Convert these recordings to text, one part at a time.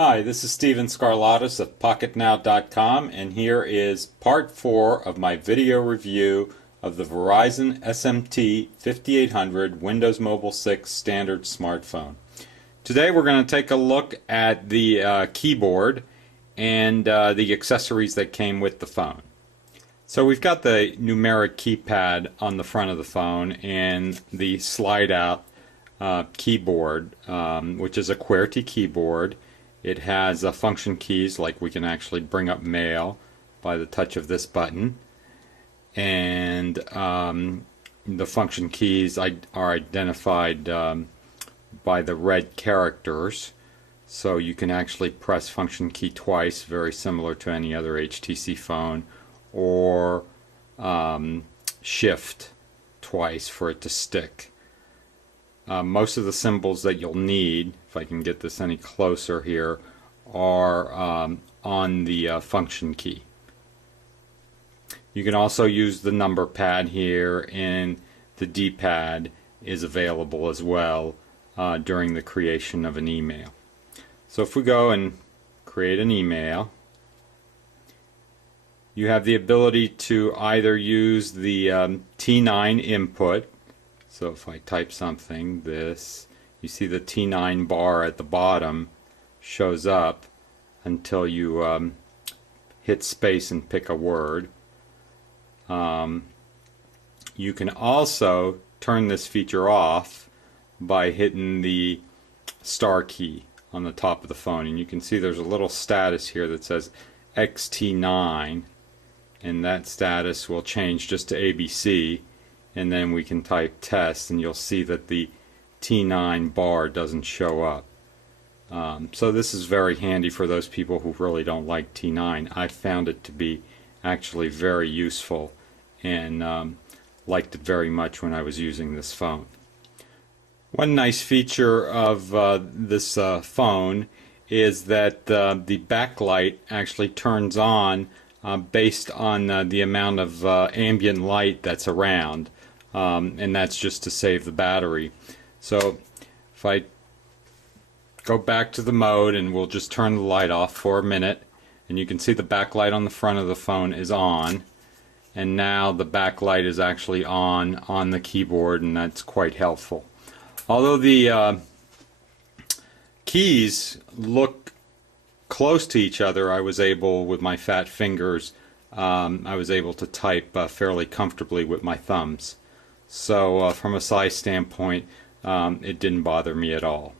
Hi, this is Steven Scarlatus of Pocketnow.com, and here is part 4 of my video review of the Verizon SMT5800 Windows Mobile 6 standard smartphone. Today we're going to take a look at the keyboard and the accessories that came with the phone. So we've got the numeric keypad on the front of the phone and the slide out keyboard, which is a QWERTY keyboard. It has function keys, like we can actually bring up mail by the touch of this button, and the function keys are identified by the red characters, so you can actually press function key twice, very similar to any other HTC phone, or shift twice for it to stick. Most of the symbols that you'll need, if I can get this any closer here, are on the function key. You can also use the number pad here, and the D-pad is available as well during the creation of an email. So if we go and create an email, you have the ability to either use the T9 input. So if I type something, you see the T9 bar at the bottom shows up until you hit space and pick a word. You can also turn this feature off by hitting the star key on the top of the phone, and you can see there's a little status here that says XT9, and that status will change just to ABC. And then we can type test, and you'll see that the T9 bar doesn't show up. So this is very handy for those people who really don't like T9. I found it to be actually very useful, and liked it very much when I was using this phone. One nice feature of this phone is that the backlight actually turns on based on the amount of ambient light that's around. And that's just to save the battery. So if I go back to the mode, and we'll just turn the light off for a minute, and you can see the backlight on the front of the phone is on, and now the backlight is actually on the keyboard, and that's quite helpful. Although the keys look close to each other, I was able, with my fat fingers, I was able to type fairly comfortably with my thumbs. So from a size standpoint, it didn't bother me at all.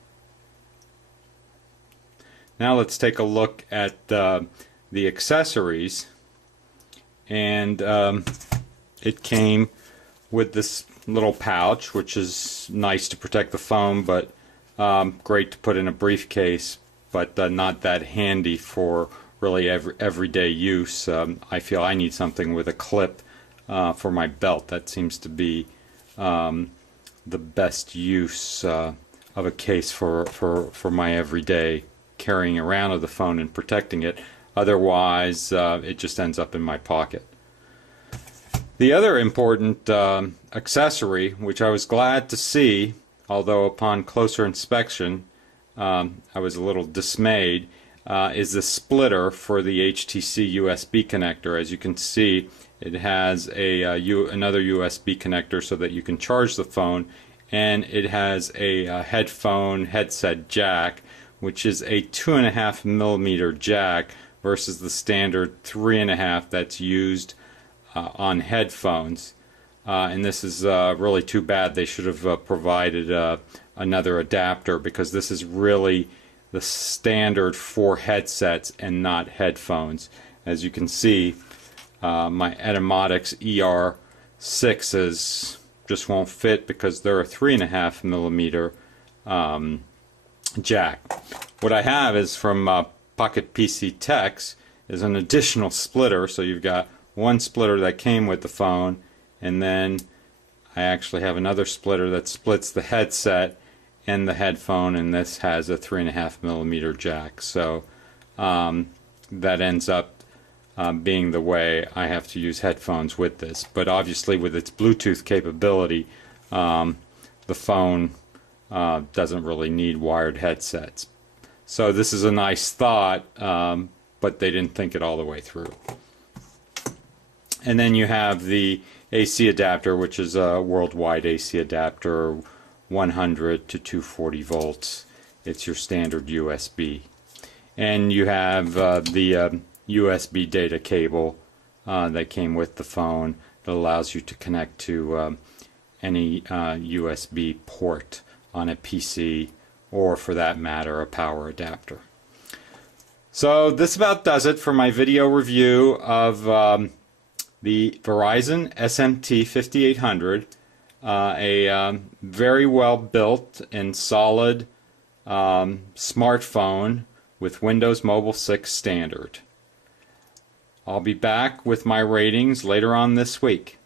Now let's take a look at the accessories, and it came with this little pouch, which is nice to protect the phone, but great to put in a briefcase, but not that handy for really everyday use. I feel I need something with a clip for my belt. That seems to be the best use of a case for my everyday carrying around of the phone and protecting it. Otherwise, it just ends up in my pocket. The other important accessory, which I was glad to see, although upon closer inspection I was a little dismayed, is the splitter for the HTC USB connector. As you can see, it has another USB connector so that you can charge the phone, and it has a headset jack, which is a 2.5mm jack versus the standard 3.5 that's used on headphones. And this is really too bad. They should have provided another adapter, because this is really the standard for headsets and not headphones. As you can see, my Etymotix ER6s just won't fit because they're a 3.5mm jack. What I have is from Pocket PC Techs is an additional splitter, so you've got one splitter that came with the phone, and then I actually have another splitter that splits the headset and the headphone, and this has a 3.5mm jack. So that ends up being the way I have to use headphones with this. But obviously with its Bluetooth capability, the phone doesn't really need wired headsets. So this is a nice thought, but they didn't think it all the way through. And then you have the AC adapter, which is a worldwide AC adapter, 100 to 240 volts. It's your standard USB. And you have the USB data cable that came with the phone that allows you to connect to any USB port on a PC, or for that matter, a power adapter. So this about does it for my video review of the Verizon SMT5800, a very well built and solid smartphone with Windows Mobile 6 standard. I'll be back with my ratings later on this week.